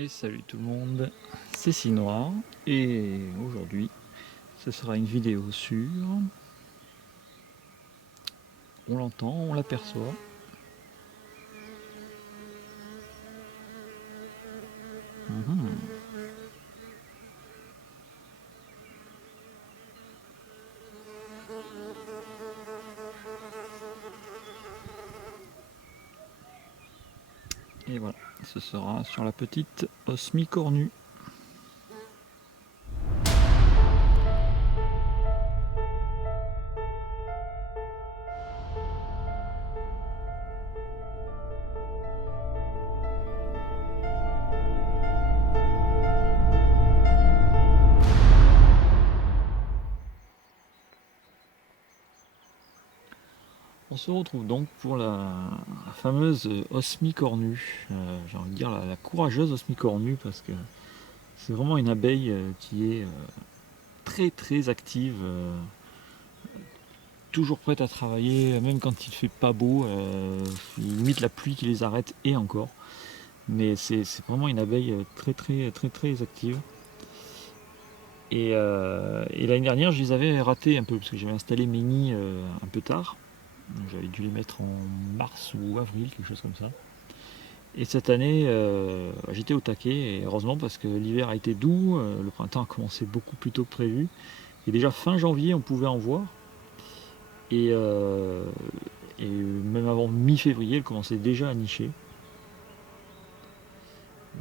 Et salut tout le monde, c'est Sinoir et aujourd'hui ce sera une vidéo sur, on l'entend, on l'aperçoit, et voilà, ce sera sur la petite osmie cornue. On se retrouve donc pour la fameuse osmie cornue, j'ai envie de dire la courageuse osmie cornue parce que c'est vraiment une abeille qui est très très active, toujours prête à travailler, même quand il fait pas beau, limite la pluie qui les arrête et encore. Mais c'est vraiment une abeille très très très très active. Et l'année dernière, je les avais ratés un peu parce que j'avais installé mes nids un peu tard. J'avais dû les mettre en mars ou avril, quelque chose comme ça. Et cette année, j'étais au taquet, et heureusement parce que l'hiver a été doux, le printemps a commencé beaucoup plus tôt que prévu. Et déjà fin janvier, on pouvait en voir. Et, euh, et même avant mi-février, elle commençait déjà à nicher.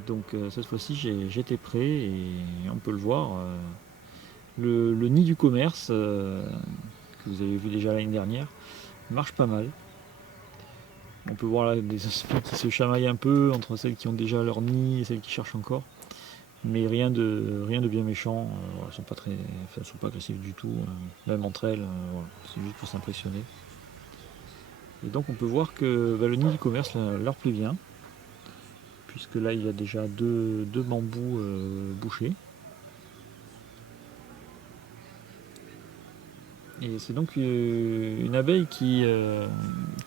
Donc cette fois-ci, j'étais prêt et on peut le voir. Le nid du commerce, que vous avez vu déjà l'année dernière, marche pas mal. On peut voir là des osmies qui se chamaillent un peu entre celles qui ont déjà leur nid et celles qui cherchent encore. Mais rien de bien méchant. Elles sont pas très, enfin, elles sont pas agressives du tout. Même entre elles, voilà. C'est juste pour s'impressionner. Et donc on peut voir que le nid du commerce leur plaît bien, puisque là il y a déjà deux bambous bouchés. Et c'est donc une abeille qui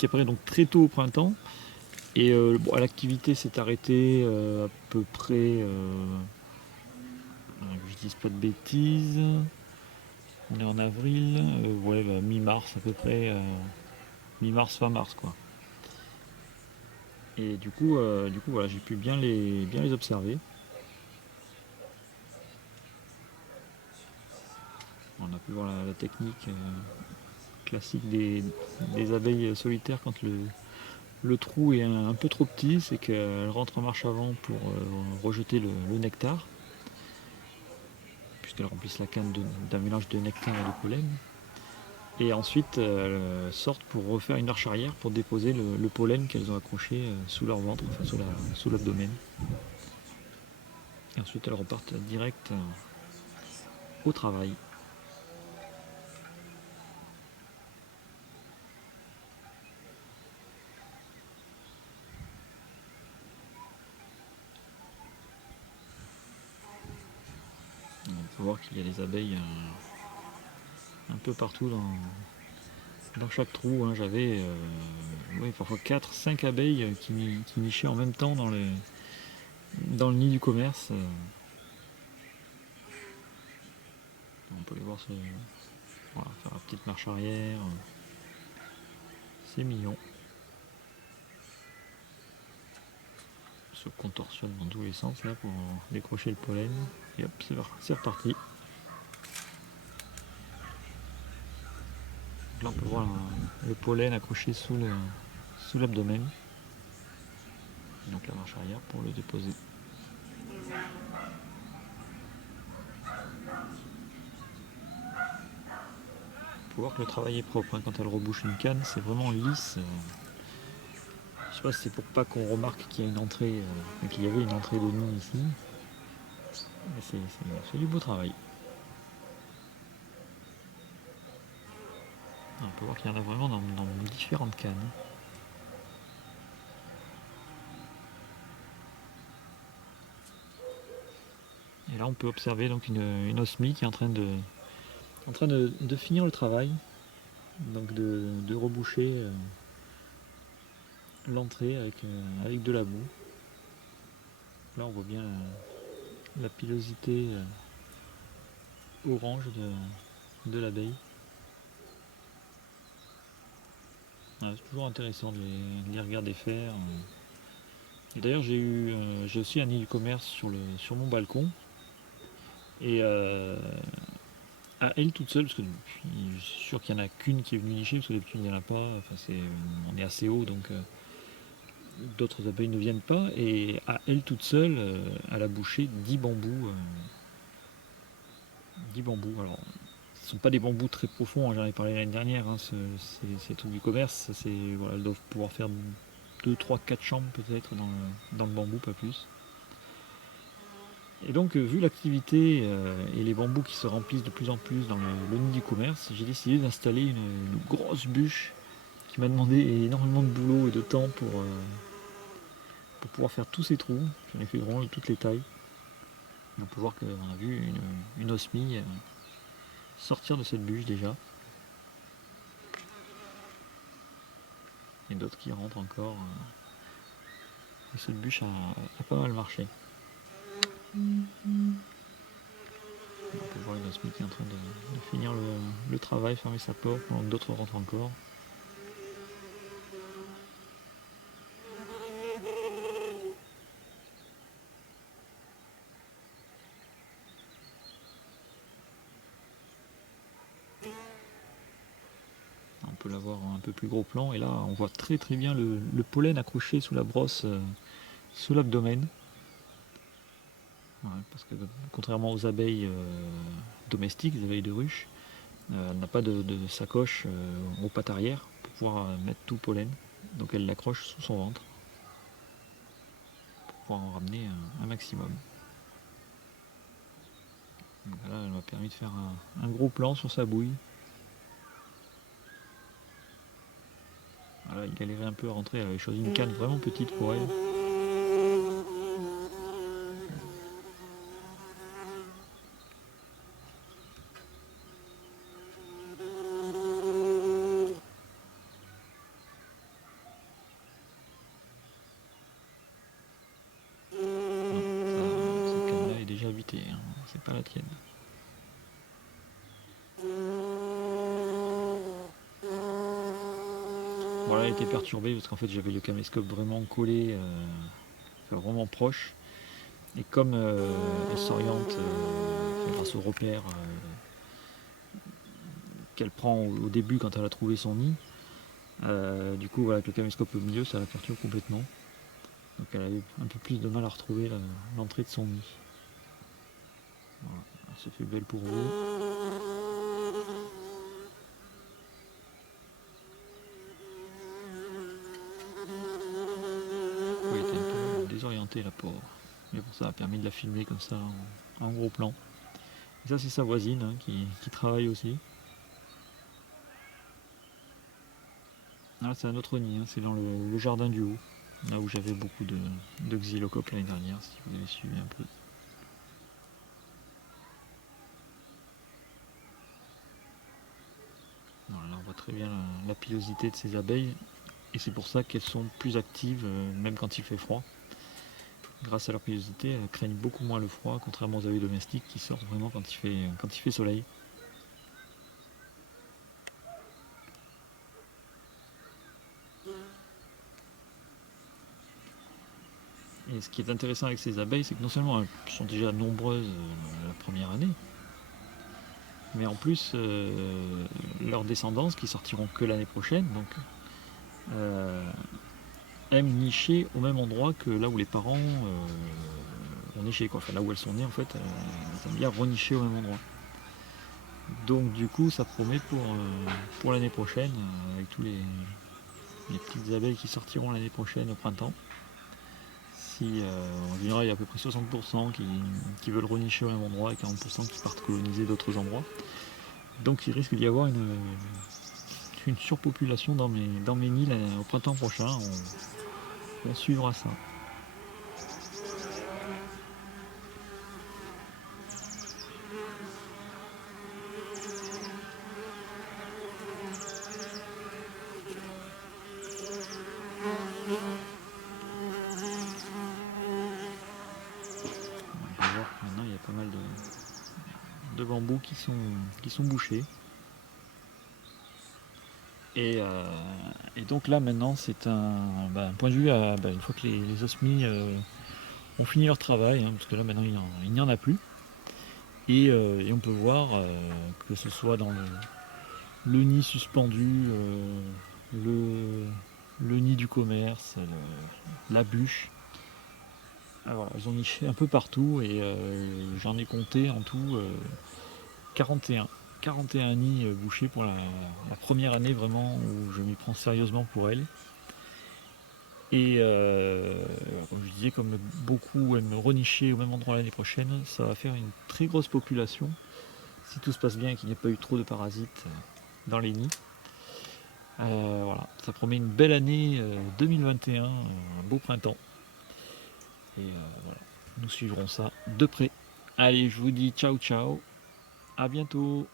apparaît donc très tôt au printemps. Et bon, l'activité s'est arrêtée à peu près, que je dise pas de bêtises, on est en avril, ouais, mi-mars à peu près, mi-mars, fin mars quoi. Et du coup voilà, j'ai pu bien les observer. On a pu voir la technique classique des abeilles solitaires quand le trou est un peu trop petit, c'est qu'elle rentre en marche avant pour rejeter le nectar, puisqu'elles remplissent la canne d'un mélange de nectar et de pollen. Et ensuite, elles sortent pour refaire une marche arrière pour déposer le pollen qu'elles ont accroché sous leur ventre, enfin sous l'abdomen. Et ensuite, elles repartent direct au travail. On peut voir qu'il y a des abeilles un peu partout dans chaque trou. Hein. J'avais parfois 4-5 abeilles qui nichaient en même temps dans le nid du commerce. On peut les voir voilà, faire la petite marche arrière. C'est mignon. Se contorsionne dans tous les sens là pour décrocher le pollen. Et hop, c'est reparti. Là on peut voir le pollen accroché sous l'abdomen. Donc la marche arrière pour le déposer. Il faut voir que le travail est propre. Hein. Quand elle rebouche une canne, c'est vraiment lisse. Je sais pas si c'est pour pas qu'on remarque qu'il y a une entrée, qu'il y avait une entrée de nid ici. Mais c'est du beau travail. On peut voir qu'il y en a vraiment dans différentes cannes. Et là on peut observer donc une osmie qui est en train de finir le travail. Donc de reboucher l'entrée avec de la boue. Là on voit bien la pilosité orange de l'abeille. C'est toujours intéressant de les regarder faire. Et d'ailleurs j'ai aussi un nid du commerce sur mon balcon. Et à elle toute seule, parce que je suis sûr qu'il n'y en a qu'une qui est venue nicher, parce que d'habitude il n'y en a pas. Enfin, on est assez haut, donc d'autres abeilles ne viennent pas. Et à elle toute seule, elle a bouché 10 bambous. 10 bambous. Alors, ce ne sont pas des bambous très profonds, hein, j'en ai parlé l'année dernière, hein, ces trucs du commerce. Voilà, elles doivent pouvoir faire 2, 3, 4 chambres peut-être dans le bambou, pas plus. Et donc, vu l'activité et les bambous qui se remplissent de plus en plus dans le nid du commerce, j'ai décidé d'installer une grosse bûche qui m'a demandé énormément de boulot et de temps pour pouvoir faire tous ces trous. J'en ai fait vraiment de toutes les tailles. On peut voir qu'on a vu une osmie sortir de cette bûche déjà. Et d'autres qui rentrent encore. Et cette bûche a pas mal marché. On peut voir une osmie qui est en train de finir le travail, fermer sa porte pendant que d'autres rentrent encore. On peut l'avoir un peu plus gros plan et là on voit très très bien le pollen accroché sous la brosse, sous l'abdomen. Ouais, parce que contrairement aux abeilles domestiques, les abeilles de ruche, elle n'a pas de sacoche aux pattes arrière pour pouvoir mettre tout le pollen. Donc elle l'accroche sous son ventre pour pouvoir en ramener un maximum. Donc là, elle m'a permis de faire un gros plan sur sa bouille. Voilà, il galérait un peu à rentrer, elle avait choisi une canne vraiment petite pour elle. Cette canne-là est déjà habitée, hein, c'est pas la tienne. Voilà, elle était perturbée parce qu'en fait j'avais le caméscope vraiment collé, vraiment proche. Et comme elle s'oriente grâce au repère qu'elle prend au début quand elle a trouvé son nid, du coup voilà, avec le caméscope au milieu, ça la perturbe complètement. Donc elle a eu un peu plus de mal à retrouver l'entrée de son nid. Voilà, elle se fait belle pour vous. Oui, elle était un peu désorientée la pauvre. Mais bon, ça a permis de la filmer comme ça en gros plan. Et ça c'est sa voisine hein, qui travaille aussi. Ah, c'est un autre nid, hein, c'est dans le jardin du haut, là où j'avais beaucoup de xylocopes l'année dernière, si vous avez suivi un peu. Voilà, là on voit très bien la pilosité de ces abeilles, et c'est pour ça qu'elles sont plus actives, même quand il fait froid. Grâce à leur pilosité, elles craignent beaucoup moins le froid, contrairement aux abeilles domestiques qui sortent vraiment quand il fait soleil. Et ce qui est intéressant avec ces abeilles, c'est que non seulement elles sont déjà nombreuses la première année, mais en plus leurs descendants qui sortiront que l'année prochaine, donc aiment nicher au même endroit que là où les parents ont niché, quoi. Enfin, là où elles sont nées, en fait, elles aiment bien renicher au même endroit. Donc du coup, ça promet pour l'année prochaine, avec tous les petites abeilles qui sortiront l'année prochaine au printemps. Si on dira il y a à peu près 60% qui veulent renicher au même endroit et 40% qui partent coloniser d'autres endroits. Donc il risque d'y avoir une surpopulation dans mes nids au printemps prochain. On suivra ça. de bambous qui sont bouchés. Et donc là maintenant c'est un point de vue une fois que les osmies ont fini leur travail, hein, parce que là maintenant il n'y en a plus. Et on peut voir que ce soit dans le nid suspendu, le nid du commerce, la bûche. Alors elles ont niché un peu partout et j'en ai compté en tout 41. 41 nids bouchés pour la première année vraiment où je m'y prends sérieusement pour elles. Et comme je disais, comme beaucoup aiment renicher au même endroit l'année prochaine, ça va faire une très grosse population si tout se passe bien et qu'il n'y a pas eu trop de parasites dans les nids. Voilà, ça promet une belle année 2021, un beau printemps. Et voilà, nous suivrons ça de près. Allez, je vous dis ciao ciao, à bientôt.